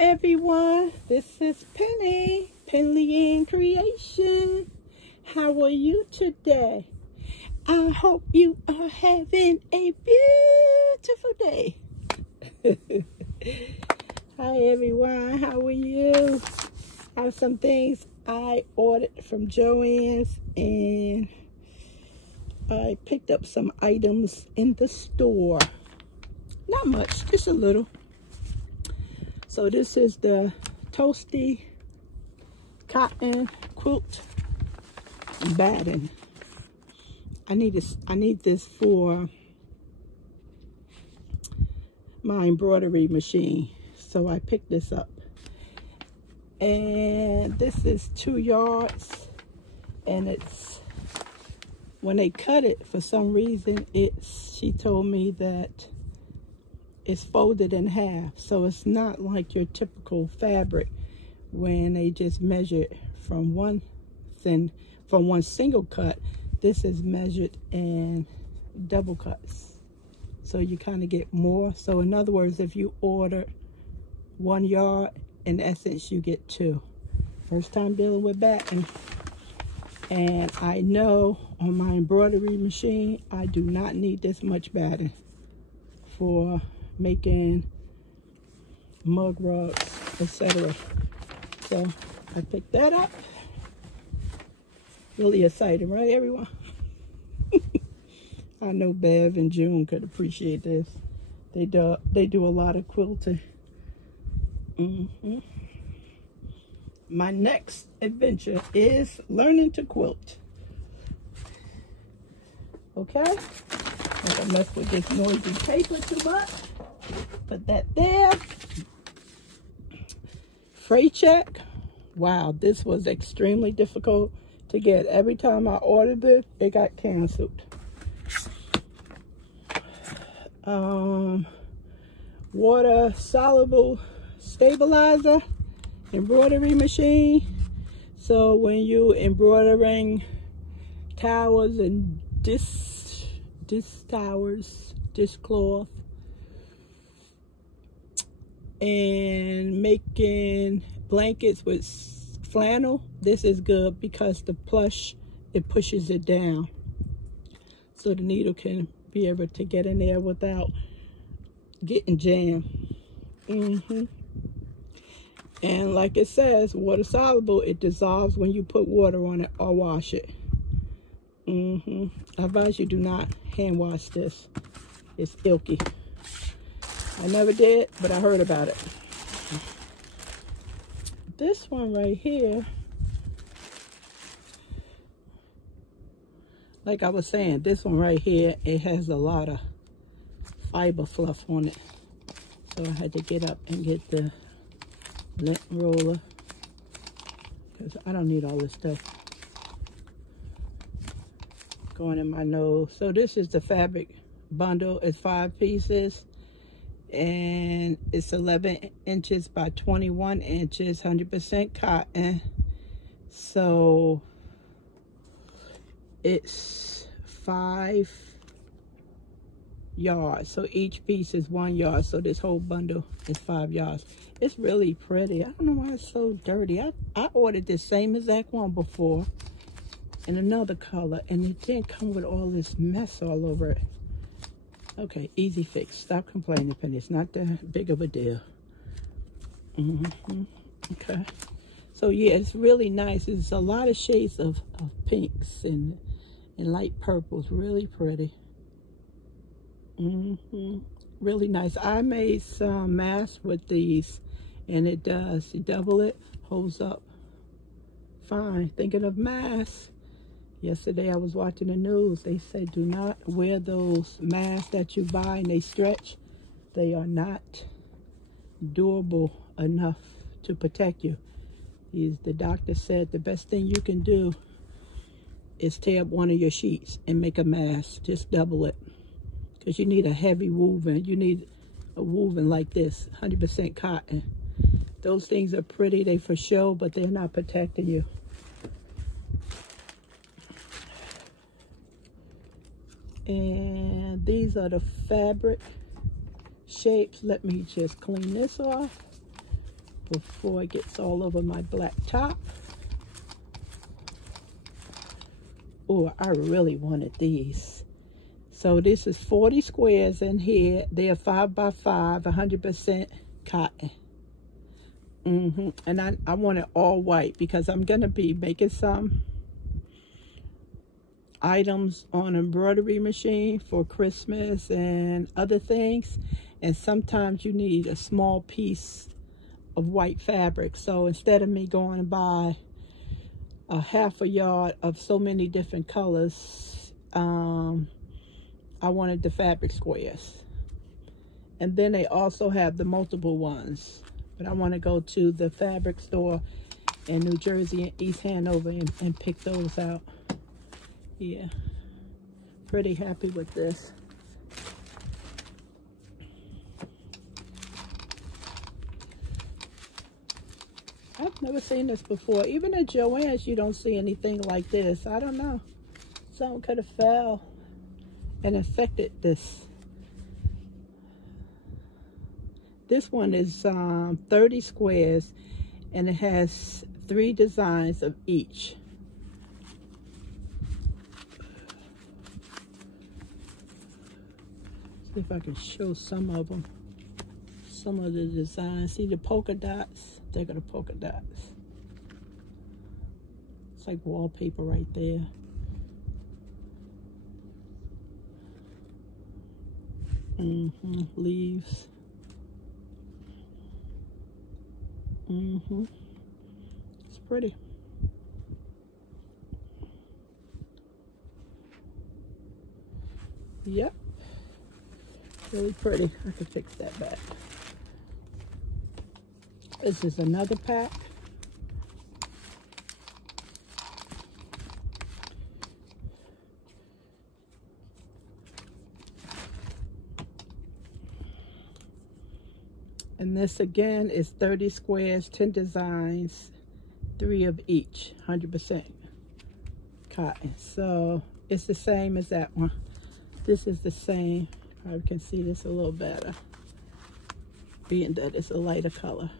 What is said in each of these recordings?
everyone, this is Penley-Ann Creation. How are you today? I hope you are having a beautiful day. Hi everyone, how are you? I have some things I ordered from JoAnn's, and I picked up some items in the store. Not much, just a little. So this is the toasty cotton quilt batting. I need this for my embroidery machine. So I picked this up. And this is 2 yards. And it's, when they cut it, for some reason, she told me that it's folded in half. So it's not like your typical fabric when they just measure it from one single cut. This is measured in double cuts. So you kind of get more. So in other words, if you order 1 yard, in essence, you get 2. First time dealing with batting. And I know on my embroidery machine, I do not need this much batting for making mug rugs, etc. So I picked that up. Really exciting, right, everyone? I know Bev and June could appreciate this. They do a lot of quilting. My next adventure is learning to quilt. Okay? I don't mess with this noisy paper too much. Put that there. Freight check. Wow, this was extremely difficult to get. Every time I ordered it, it got canceled. Water soluble stabilizer embroidery machine. So when you embroidering towers and disc cloth and making blankets with flannel, this is good because the plush, it pushes it down so the needle can be able to get in there without getting jammed. And like it says, water soluble, it dissolves when you put water on it or wash it. I advise you do not hand wash this. It's ilky. I never did, but I heard about it. This one right here, like I was saying, this one right here, it has a lot of fiber fluff on it. So I had to get up and get the lint roller because I don't need all this stuff going in my nose. So this is the fabric bundle. It's 5 pieces and it's 11 inches by 21 inches, 100% cotton. So it's 5 yards. So each piece is 1 yard. So this whole bundle is 5 yards. It's really pretty. I don't know why it's so dirty. I ordered this same exact one before in another color, and it didn't come with all this mess all over it. Okay, easy fix. Stop complaining, Penny. It's not that big of a deal. Okay. So yeah, it's really nice. It's a lot of shades of pinks and light purples. Really pretty. Really nice. I made some masks with these, and it does. You double it, holds up fine. Thinking of masks, yesterday I was watching the news. They said do not wear those masks that you buy and they stretch. They are not durable enough to protect you. The doctor said the best thing you can do is tear up one of your sheets and make a mask. Just double it. Because you need a heavy woven. You need a woven like this, 100% cotton. Those things are pretty, they for show, but they're not protecting you. And these are the fabric shapes. Let me just clean this off. before it gets all over my black top. Oh, I really wanted these. So this is 40 squares in here. They are 5 by 5, 100% cotton. And I want it all white because I'm going to be making some items on embroidery machine for Christmas and other things. And sometimes you need a small piece of white fabric. So instead of me going to buy a half a yard of so many different colors, I wanted the fabric squares. And then they also have the multiple ones. But I want to go to the fabric store in New Jersey and East Hanover and pick those out. Yeah. Pretty happy with this. I've never seen this before. Even at JoAnn's, you don't see anything like this. I don't know. Something could have fell and affected this. This one is 30 squares, and it has 3 designs of each. See if I can show some of them. Some of the designs. See the polka dots? They're gonna polka dots. It's like wallpaper right there. Leaves. It's pretty. Yep. Really pretty. I can fix that back. This is another pack. And this again is 30 squares, 10 designs, 3 of each, 100% cotton. So it's the same as that one. This is the same. Probably can see this a little better, being that it's a lighter color.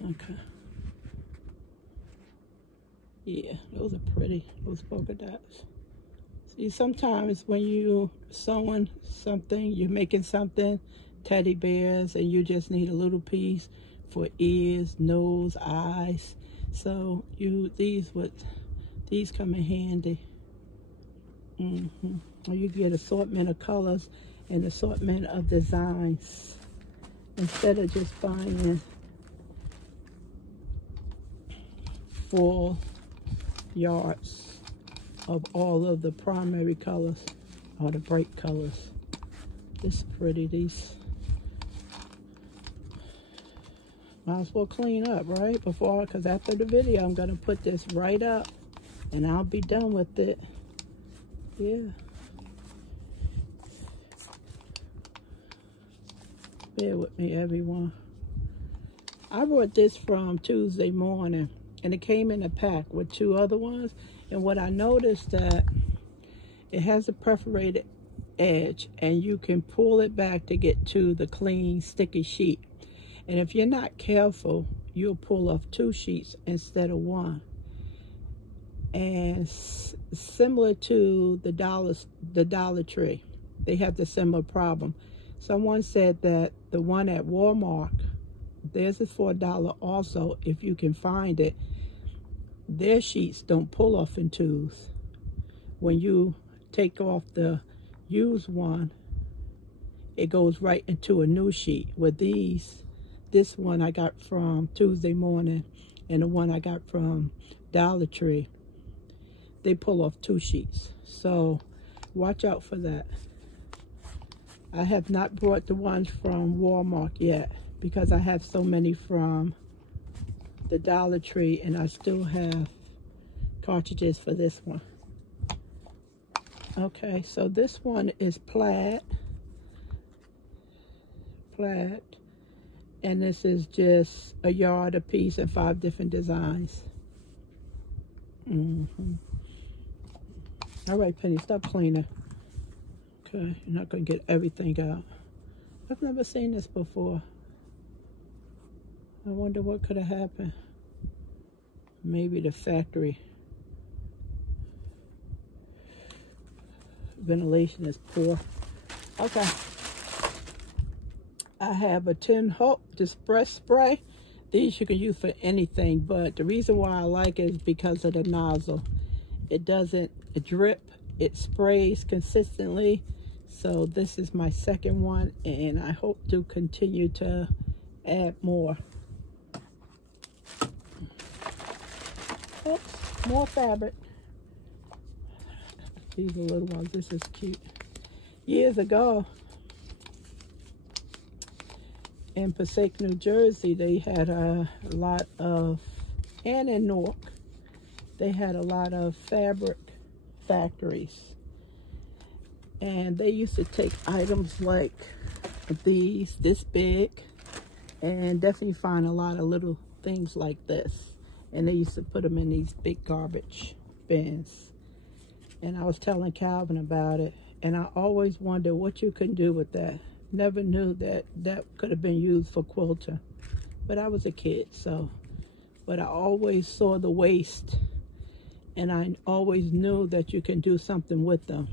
Okay. Yeah, those are pretty, those polka dots. See, sometimes when you sewing something, you're making something, teddy bears, and you just need a little piece for ears, nose, eyes. So these come in handy. Or you get assortment of colors and assortment of designs instead of just buying full yards of all of the primary colors or the bright colors. This is pretty. These might as well clean up right before, because after the video I'm gonna put this right up and I'll be done with it. Yeah. Bear with me, everyone. I brought this from Tuesday morning, and it came in a pack with 2 other ones. And what I noticed that it has a perforated edge, and you can pull it back to get to the clean, sticky sheet. And if you're not careful, you'll pull off 2 sheets instead of 1. And similar to the Dollar Tree, they have the similar problem. Someone said that the one at Walmart, theirs is for $1 also, if you can find it. Their sheets don't pull off in 2s. When you take off the used one, it goes right into a new sheet. With this one I got from Tuesday morning and the one I got from Dollar Tree, they pull off 2 sheets. So watch out for that. I have not brought the ones from Walmart yet because I have so many from the Dollar Tree, and I still have cartridges for this one. Okay, so this one is plaid, and this is just a yard a piece and 5 different designs. All right, Penny, stop cleaning. Okay, you're not going to get everything out. I've never seen this before. I wonder what could have happened. Maybe the factory ventilation is poor. Okay. I have a Tin Hope Distress Spray. These you can use for anything, but the reason why I like it is because of the nozzle. It doesn't drip, it sprays consistently. So this is my second one, and I hope to continue to add more. Oops, more fabric. These are little ones. This is cute. Years ago, in Passaic, New Jersey, they had a lot of, and in Newark, they had a lot of fabric factories. And they used to take items like these, this big, and definitely find a lot of little things like this. And they used to put them in these big garbage bins. And I was telling Calvin about it, and I always wondered what you can do with that. Never knew that that could have been used for quilting. But I was a kid, so. But I always saw the waste, and I always knew that you can do something with them.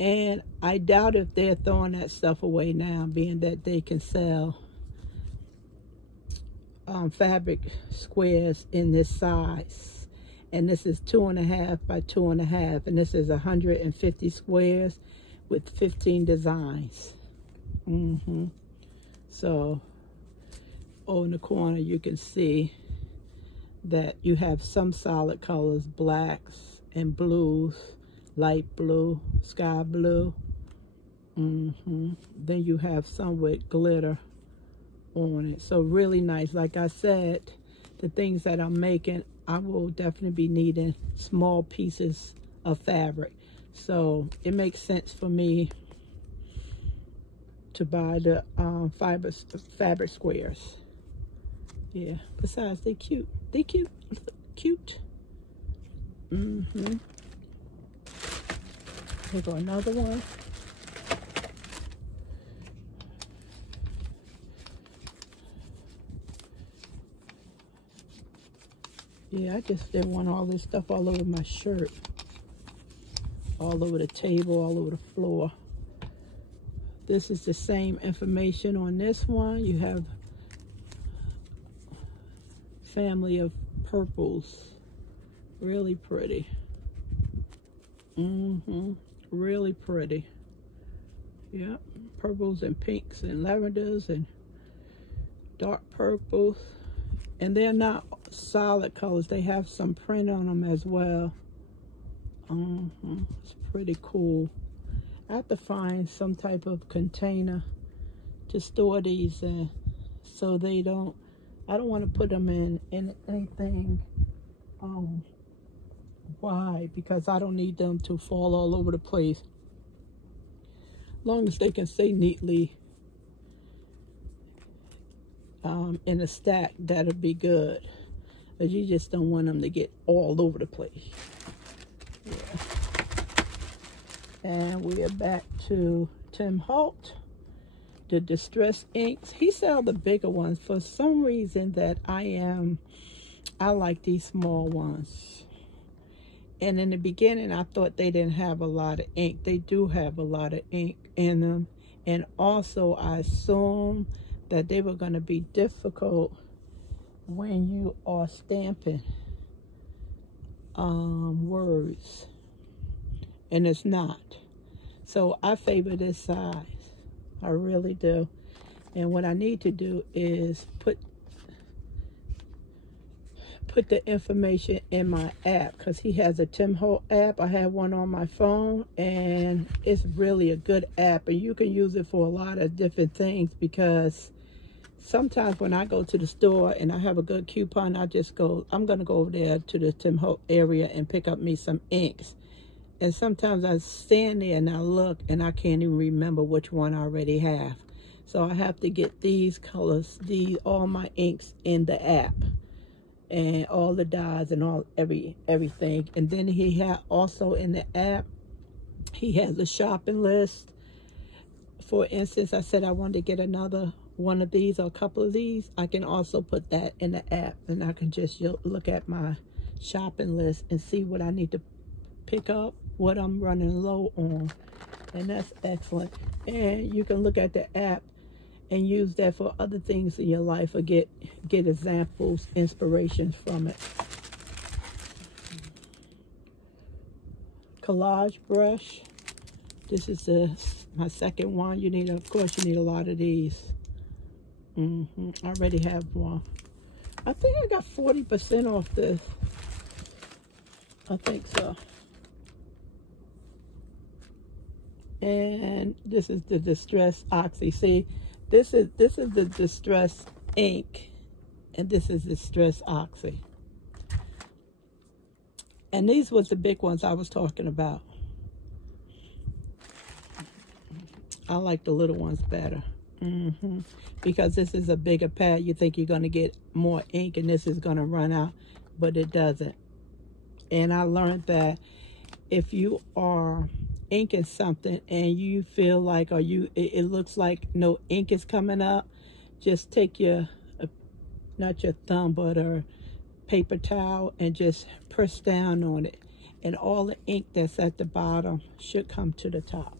And I doubt if they're throwing that stuff away now, being that they can sell fabric squares in this size. And this is 2.5 by 2.5, and this is 150 squares with 15 designs. So, in the corner you can see that you have some solid colors, blacks and blues, light blue, sky blue. Then you have some with glitter on it. So really nice. Like I said, the things that I'm making, I will definitely be needing small pieces of fabric. So it makes sense for me to buy the fabric squares. Yeah, besides they cute. They cute. Cute. Here go another one. Yeah, I just didn't want all this stuff all over my shirt. All over the table, all over the floor. This is the same information on this one. You have family of purples. Really pretty. Really pretty. Yep. Purples and pinks and lavenders and dark purples. And they're not solid colors. They have some print on them as well. It's pretty cool. I have to find some type of container to store these in, so they don't, I don't want to put them in anything wide, because I don't need them to fall all over the place. As long as they can stay neatly in a stack, that'll be good. But you just don't want them to get all over the place. Yeah. And we are back to Tim Holt, the distress inks. He sells the bigger ones. For some reason that I like these small ones. And in the beginning, I thought they didn't have a lot of ink. They do have a lot of ink in them. And also, I assume that they were going to be difficult when you are stamping words. And it's not. So I favor this size. I really do. And what I need to do is put the information in my app, because he has a Tim Holt app. I have one on my phone, and it's really a good app, and you can use it for a lot of different things, because sometimes when I go to the store and I have a good coupon, I just go, I'm going to go over there to the Tim Holt area and pick up me some inks. And sometimes I stand there and I look and I can't even remember which one I already have. So I have to get these colors, all my inks in the app, and all the dyes and everything. And then he had also in the app, He has a shopping list. For instance, I said I wanted to get another one of these or a couple of these. I can also put that in the app, and I can just look at my shopping list and see what I need to pick up, what I'm running low on. And that's excellent. And you can look at the app and use that for other things in your life, or get examples, inspirations from it. Collage brush. This is my second one. You need, of course, you need a lot of these. I already have one. I think I got 40% off this. I think so. And this is the Distress Oxy. See, this is the Distress ink, and this is Distress Oxy. And these was the big ones I was talking about. I like the little ones better. Because this is a bigger pad. You think you're going to get more ink and this is going to run out, but it doesn't. And I learned that if you are inking something and you feel like, or it looks like no ink is coming up, just take your, not your thumb, but a paper towel, and just press down on it, and all the ink that's at the bottom should come to the top.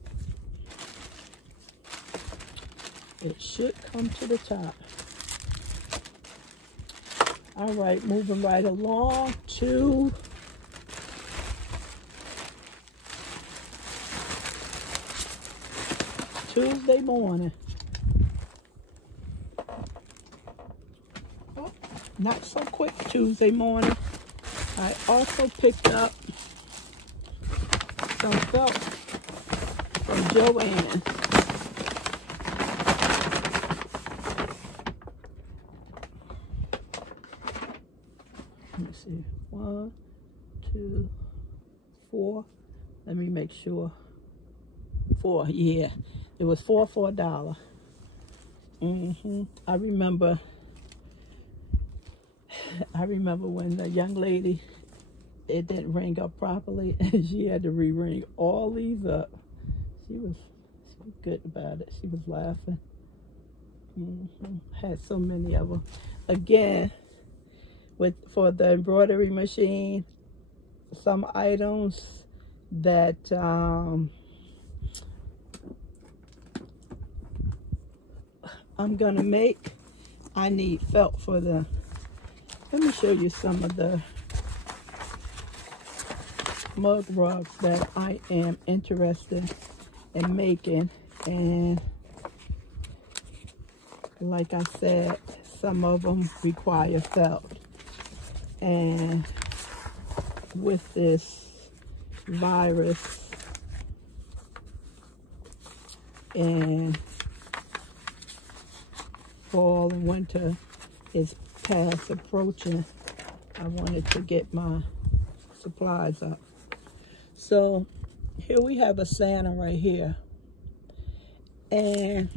It should come to the top. All right, moving right along to Tuesday morning. Oh, not so quick Tuesday morning. I also picked up some felt from JoAnn. Let me see. 1, 2, 4. Let me make sure. 4, yeah. It was 4 for $1. I remember when the young lady, it didn't ring up properly, and she had to re-ring all these up. She was good about it. She was laughing. Had so many of them. Again, for the embroidery machine, some items that I'm gonna make, I need felt for the, let me show you some of the mug rugs that I am interested in making. And like I said, some of them require felt. And with this virus and fall and winter is fast approaching, I wanted to get my supplies up. So here we have a Santa right here, and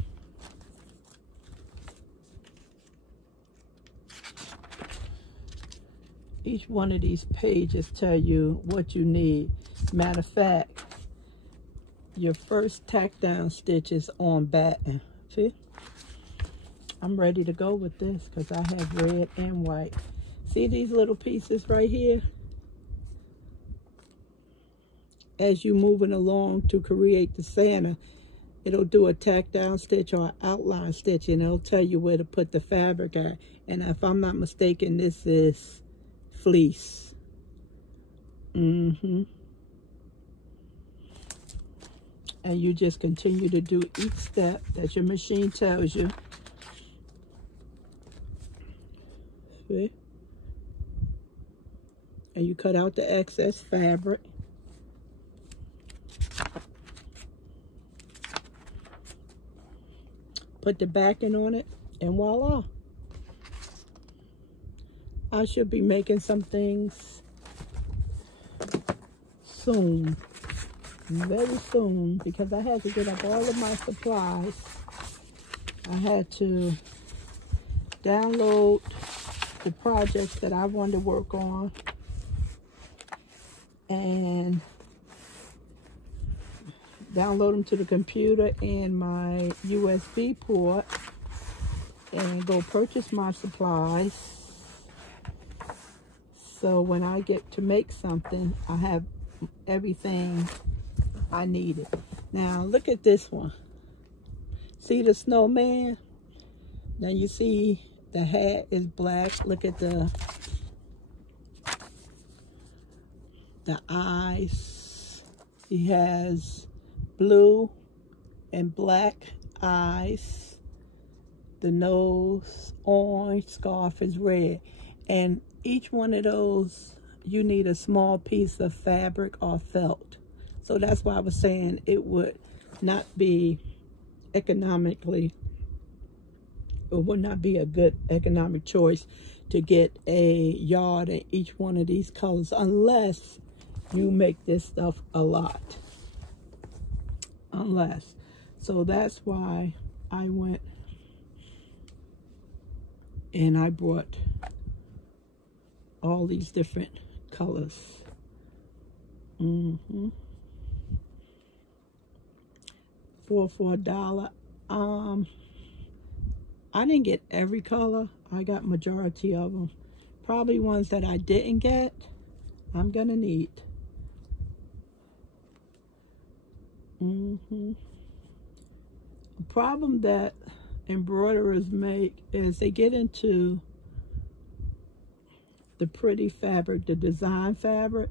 each one of these pages tell you what you need. Matter of fact, your first tack down stitch is on batten. See, I'm ready to go with this because I have red and white. See these little pieces right here? As you moving along to create the Santa, it'll do a tack down stitch or an outline stitch, and it'll tell you where to put the fabric at. And if I'm not mistaken, this is fleece. And you just continue to do each step that your machine tells you. See? And you cut out the excess fabric. Put the backing on it, and voila. I should be making some things soon, very soon, because I had to get up all of my supplies. I had to download the projects that I wanted to work on, and download them to the computer and my USB port, and go purchase my supplies. So when I get to make something, I have everything I needed. Now look at this one. See the snowman? Now you see the hat is black. Look at the eyes. He has blue and black eyes. The nose orange, scarf is red. And each one of those, you need a small piece of fabric or felt. So that's why I was saying it would not be economically, it would not be a good economic choice to get a yard in each one of these colors unless you make this stuff a lot. Unless. So that's why I went and I brought all these different colors. For $1. I didn't get every color. I got majority of them. Probably ones that I didn't get, I'm gonna need. The problem that embroiderers make is they get into the pretty fabric, the design fabric,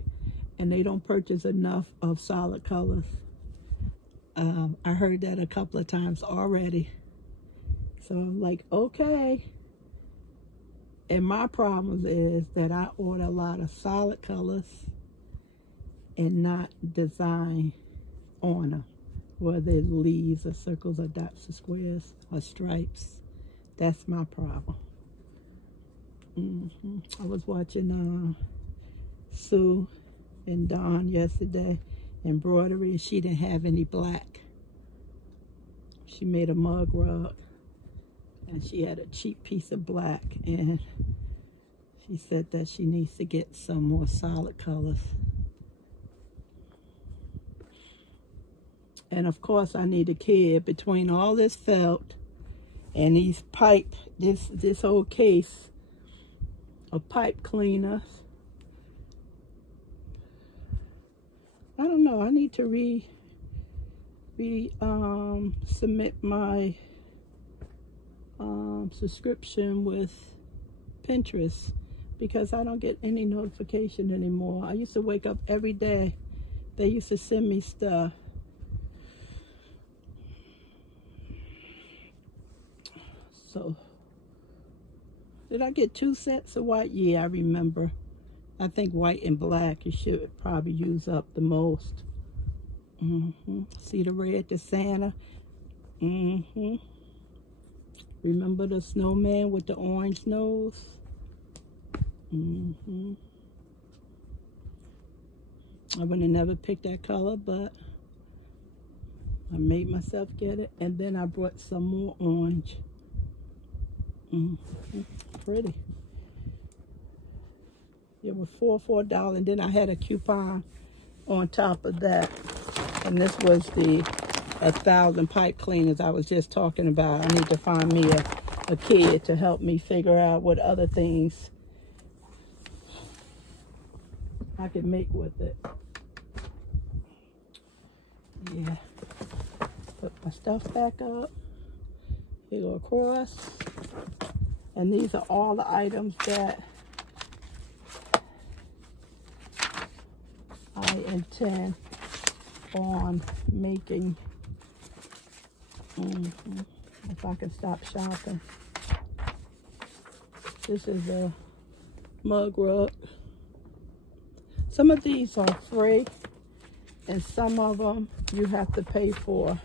and they don't purchase enough of solid colors. I heard that a couple of times already. So I'm like, okay. And my problem is that I order a lot of solid colors and not design on them, whether it's leaves or circles or dots or squares or stripes. That's my problem. I was watching Sue and Dawn yesterday, embroidery, and she didn't have any black. She made a mug rug, and she had a cheap piece of black, and she said that she needs to get some more solid colors. And of course I need a kid between all this felt and these pipe, this whole case of pipe cleaners. I don't know, I need to submit my subscription with Pinterest, because I don't get any notification anymore. I used to wake up every day. They used to send me stuff. So, did I get 2 sets of white? Yeah, I remember. I think white and black, you should probably use up the most. See the red, the Santa? Remember the snowman with the orange nose? I would have never picked that color, but I made myself get it. And then I brought some more orange. Pretty. It was $4 and then I had a coupon on top of that. And this was the 1,000 pipe cleaners I was just talking about. I need to find me a kid to help me figure out what other things I could make with it. Yeah. Put my stuff back up. Here go across. And these are all the items that I intend on making. If I can stop shopping. This is a mug rug. Some of these are free, and some of them you have to pay for.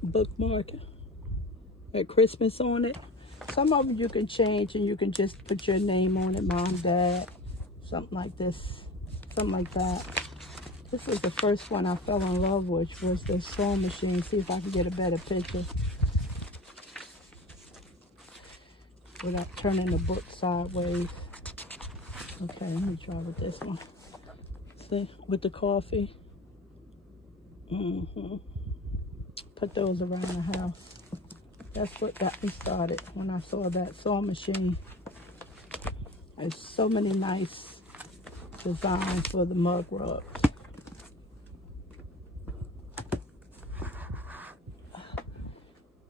Bookmark at Christmas on it. Some of them you can change and you can just put your name on it, mom, dad, something like this, something like that. This was the first one I fell in love with, was the sewing machine. See if I can get a better picture without turning the book sideways. Okay, let me try with this one. See, with the coffee. Put those around the house. That's what got me started when I saw that sewing machine. There's so many nice designs for the mug rubs.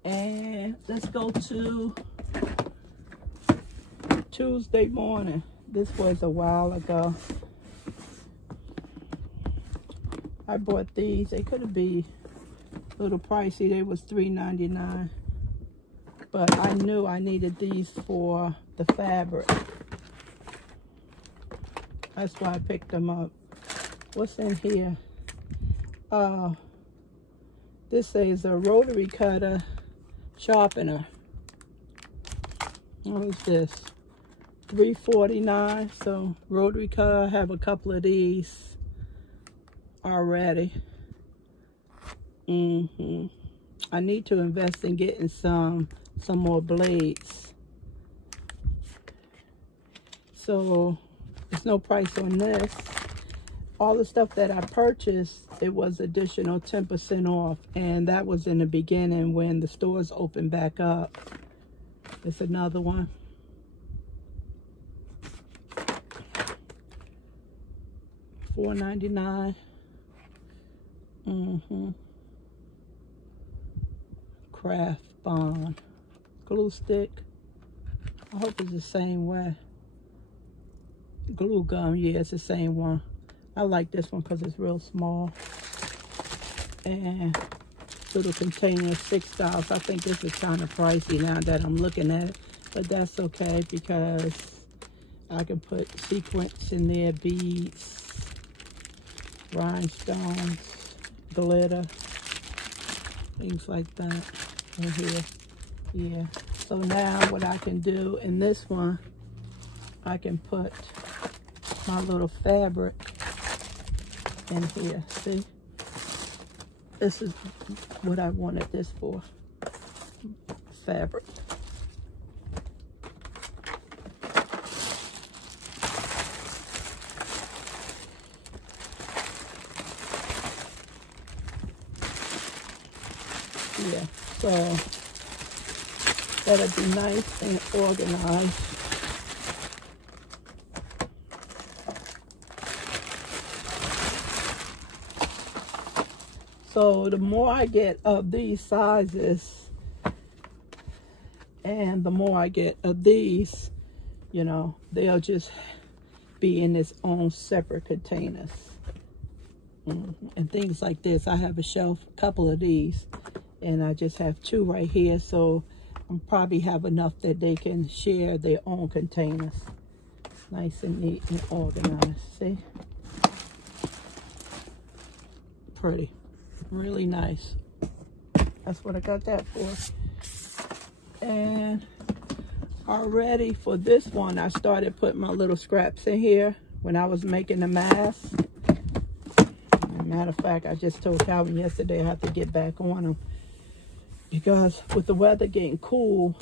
And let's go to Tuesday morning. This was a while ago. I bought these. They could be a little pricey. They was $3.99. But I knew I needed these for the fabric. That's why I picked them up. What's in here? This is a rotary cutter sharpener. What is this? $3.49. So rotary cutter. I have a couple of these already. I need to invest in getting some more blades. So there's no price on this. All the stuff that I purchased, it was additional 10% off, and that was in the beginning when the stores opened back up. It's another one. $4.99. Craft bond glue stick. I hope it's the same way. Glue gum, yeah, it's the same one. I like this one because it's real small. And little container, $6. I think this is kind of pricey now that I'm looking at it, but that's okay because I can put sequins in there, beads, rhinestones, glitter, things like that in here. Yeah, so now what I can do in this one, I can put my little fabric in here. See, this is what I wanted this for, fabric. Yeah, so that'll be nice and organized. So the more I get of these sizes and the more I get of these, you know, they'll just be in its own separate containers. And things like this. I have a shelf, a couple of these, and I just have 2 right here, so I'll probably have enough that they can share their own containers. Nice and neat and organized. See? Pretty. Really nice. That's what I got that for. And already for this one, I started putting my little scraps in here when I was making the mask. Matter of fact, I just told Calvin yesterday I have to get back on them because with the weather getting cool,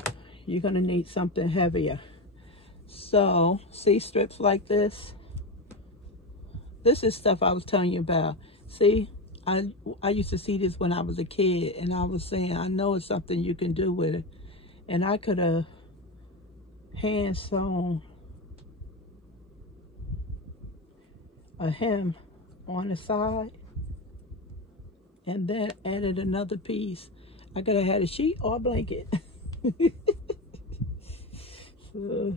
you're going to need something heavier. So, see strips like this? This is stuff I was telling you about. See, I used to see this when I was a kid, and I was saying, I know it's something you can do with it. And I could have hand sewn a hem on the side and then added another piece. I could have had a sheet or a blanket. So,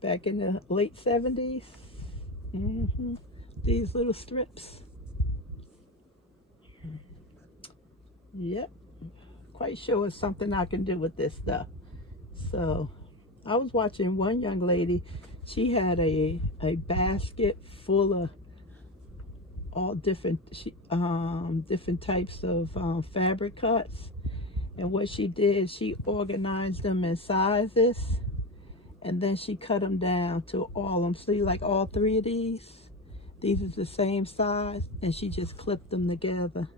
back in the late 70s, these little strips. Yep, quite sure it's something I can do with this stuff. So I was watching one young lady. She had a basket full of all different different types of fabric cuts, and what she did, she organized them in sizes, and then she cut them down to all of them. See, like all 3 of these is the same size, and she just clipped them together.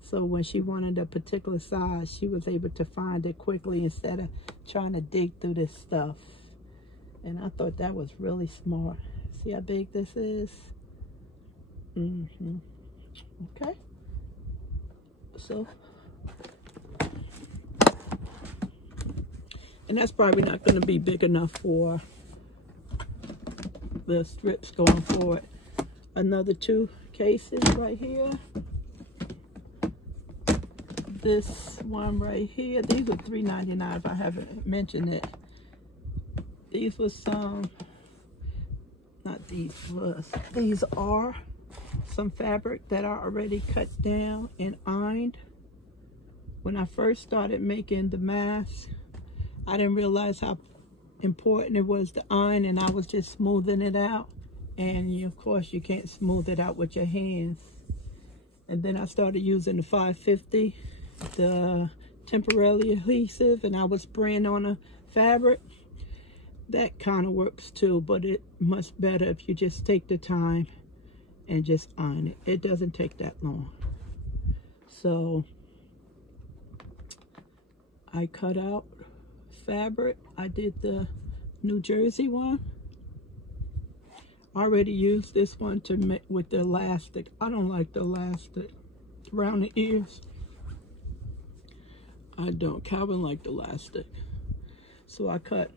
So when she wanted a particular size, she was able to find it quickly instead of trying to dig through this stuff. And I thought that was really smart. See how big this is? Okay. So, and that's probably not going to be big enough for the strips going forward. Another 2 cases right here. This one right here, these were $3.99 if I haven't mentioned it. These were some, not these was, these are some fabric that I already cut down and ironed. When I first started making the mask, I didn't realize how important it was to iron, and I was just smoothing it out. And of course you can't smooth it out with your hands. And then I started using the 550, the temporarily adhesive, and I was spraying on the fabric. That kind of works too, but it's much better if you just take the time and just iron it. It doesn't take that long. So I cut out fabric. I did the New Jersey one. I already used this one to make with the elastic. I don't like the elastic around the ears. I don't. Calvin liked the elastic. So I cut.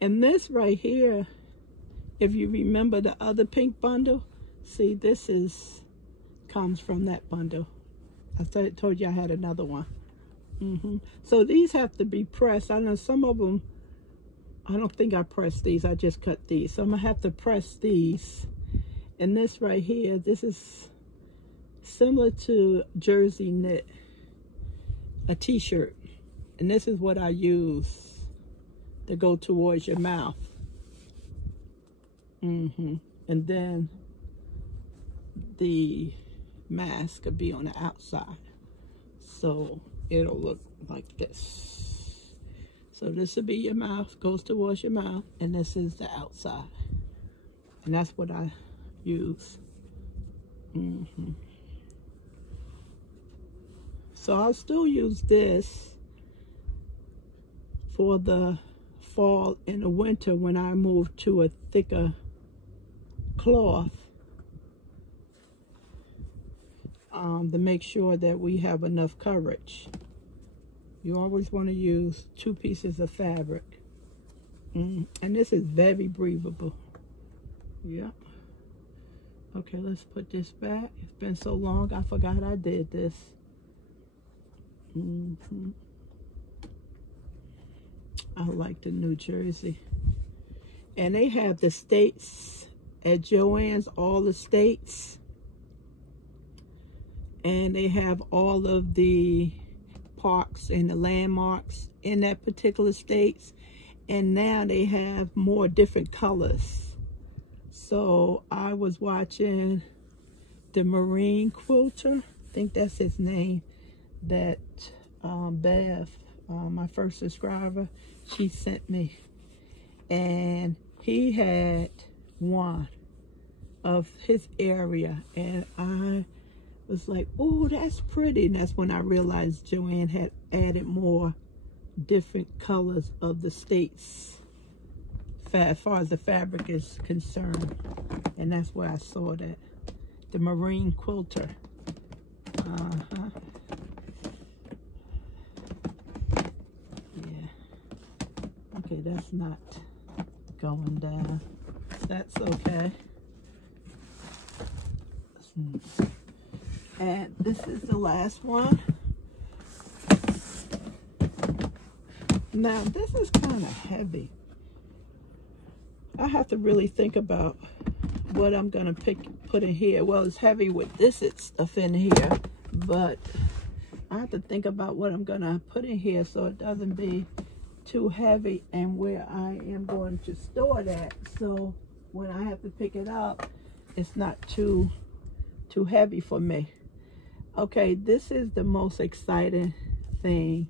And this right here, if you remember the other pink bundle, see, this comes from that bundle. I told you I had another one. So these have to be pressed. I know some of them, I don't think I pressed these. I just cut these. So I'm going to have to press these. And this right here, this is similar to jersey knit, a t-shirt. And this is what I use to go towards your mouth. And then the mask could be on the outside. So it'll look like this. So this will be your mouth, goes towards your mouth, and this is the outside. And that's what I use. So I'll still use this for the fall and the winter when I move to a thicker cloth, to make sure that we have enough coverage. You always want to use 2 pieces of fabric. And this is very breathable. Yep. Okay, let's put this back. It's been so long, I forgot I did this. I like the New Jersey. And they have the states at JoAnn's, all the states. And they have all of the parks and the landmarks in that particular states. And now they have more different colors. So I was watching the Marine Quilter, I think that's his name, that Bev, my first subscriber, she sent me. And he had one of his area, and I was like, oh, that's pretty. And that's when I realized JoAnn had added more different colors of the states as far as the fabric is concerned. And that's where I saw that. The Marine Quilter. Yeah. Okay, that's not going down. That's okay. And this is the last one. Now, this is kind of heavy. I have to really think about what I'm going to put in here. Well, it's heavy with this stuff in here, but I have to think about what I'm going to put in here so it doesn't be too heavy and where I am going to store that. So when I have to pick it up, it's not too heavy for me. Okay, this is the most exciting thing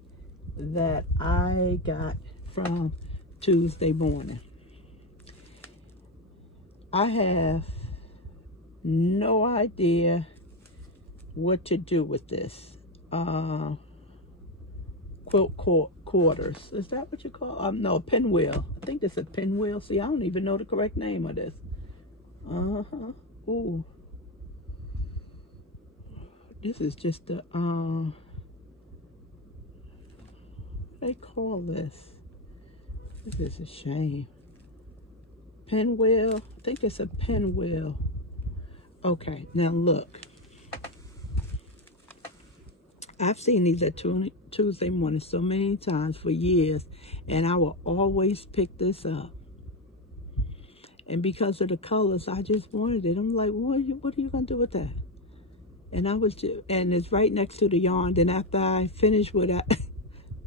that I got from Tuesday morning. I have no idea what to do with this. Quilt quarters. Is that what you call? No, pinwheel. I think this is a pinwheel. See, I don't even know the correct name of this. Ooh. This is just the, what do they call this? This is a shame. Pinwheel. I think it's a pinwheel. Okay, now look. I've seen these at Tuesday morning so many times for years, and I will always pick this up. And because of the colors, I just wanted it. I'm like, what are you going to do with that? And and it's right next to the yarn. Then after I finish with it,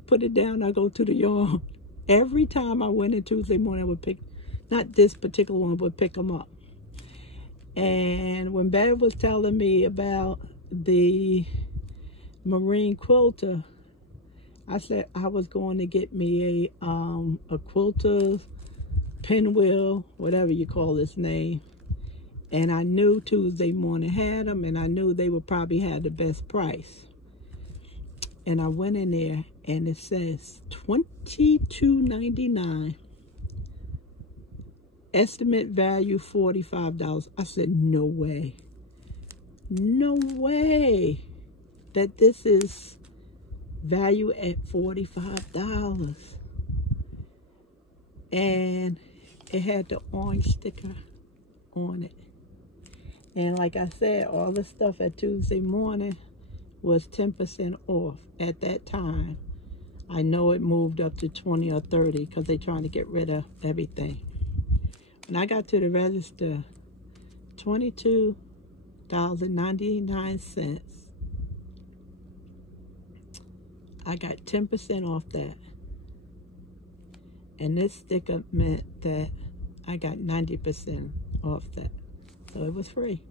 put it down, I go to the yarn. Every time I went in Tuesday morning, I would pick, not this particular one, but pick them up. And when Bev was telling me about the marine quilter, I said I was going to get me a quilter, pinwheel, whatever you call this name. And I knew Tuesday morning had them, and I knew they would probably have the best price. And I went in there, and it says $22.99. Estimate value $45. I said, no way. No way that this is value at $45. And it had the orange sticker on it. And like I said, all the stuff at Tuesday morning was 10% off at that time. I know it moved up to 20 or 30 because they're trying to get rid of everything. When I got to the register, $22.99. I got 10% off that. And this sticker meant that I got 90% off that. So it was free.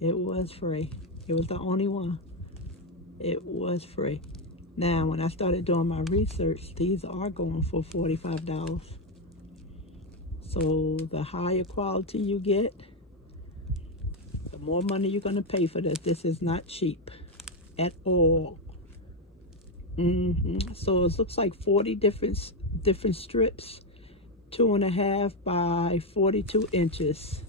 It was free. It was the only one. It was free. Now, when I started doing my research, these are going for $45. So the higher quality you get, the more money you're going to pay for this. This is not cheap at all. So it looks like 40 different strips, 2.5 by 42 inches.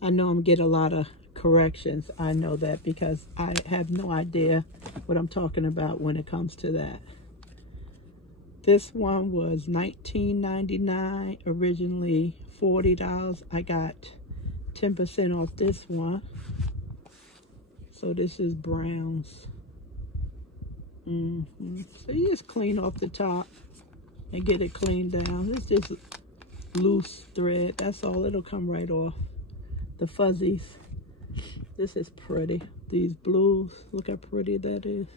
I know I'm getting a lot of corrections. I know that because I have no idea what I'm talking about when it comes to that. This one was $19.99, originally $40. I got 10% off this one. So this is browns. So you just clean off the top and get it cleaned down. It's just loose thread. That's all. It'll come right off. The fuzzies. This is pretty. These blues. Look how pretty that is.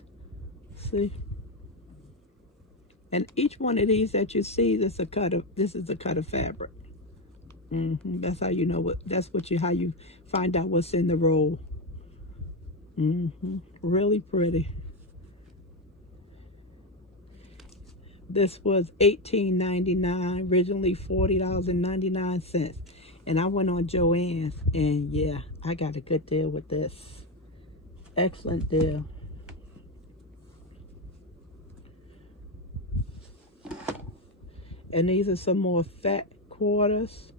See? And each one of these that you see, this is a cut of fabric. That's how you know how you find out what's in the roll. Really pretty. This was $18.99, originally $40.99. And I went on JoAnn's, and yeah, I got a good deal with this. Excellent deal. And these are some more fat quarters.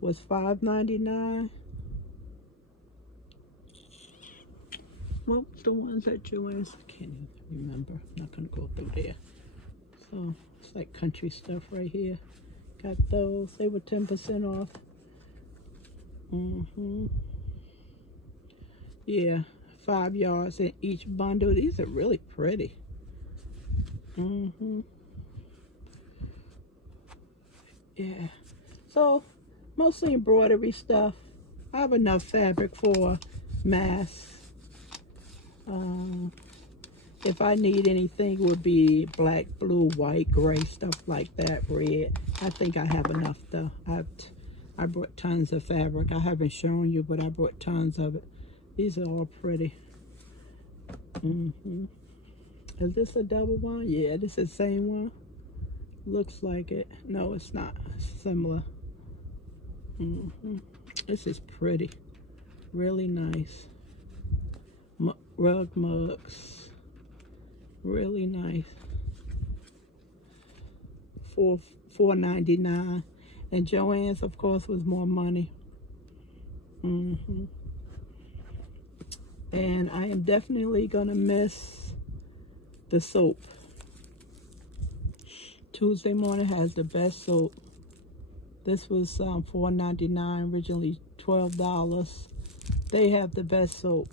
Was $5.99. Well, the ones at JoAnn's, I can't even remember. I'm not gonna go through there. So it's like country stuff right here. Got those. They were 10% off. Yeah, 5 yards in each bundle. These are really pretty. Yeah. So mostly embroidery stuff. I have enough fabric for mass. If I need anything, it would be black, blue, white, gray, stuff like that, red. I think I have enough though. I brought tons of fabric. I haven't shown you, but I brought tons of it. These are all pretty. Is this a double one? Yeah, this is the same one. Looks like it. No, it's not. It's similar. This is pretty. Really nice. Rug mugs. Really nice. $4.99. And JoAnn's, of course, was more money. And I am definitely gonna miss the soap. Tuesday Morning has the best soap. This was $4.99, originally $12. They have the best soap.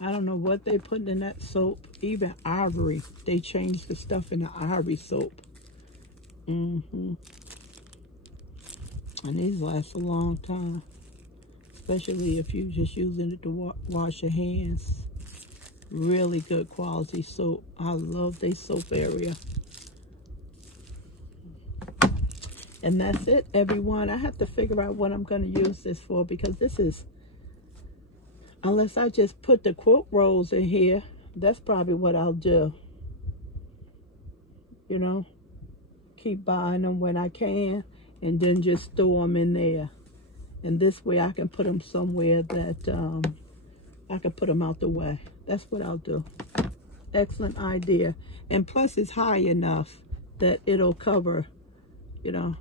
I don't know what they put in that soap. Even Ivory, they changed the stuff in the Ivory soap. And these last a long time, especially if you're just using it to wash your hands. Really good quality soap. I love their soap area. And that's it, everyone. I have to figure out what I'm going to use this for, because this is, unless I just put the quote rolls in here, that's probably what I'll do. You know, keep buying them when I can, and then just store them in there. And this way I can put them somewhere that I can put them out the way. That's what I'll do. Excellent idea. And plus it's high enough that it'll cover, you know,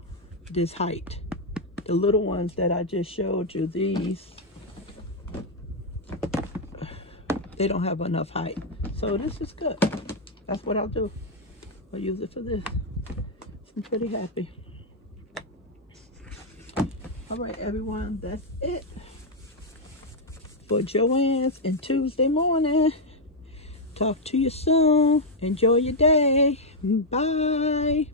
this height. The little ones that I just showed you, these, they don't have enough height. So this is good. That's what I'll do. I'll use it for this. I'm pretty happy. All right, everyone, that's it for JoAnn's and Tuesday Morning. Talk to you soon. Enjoy your day. Bye.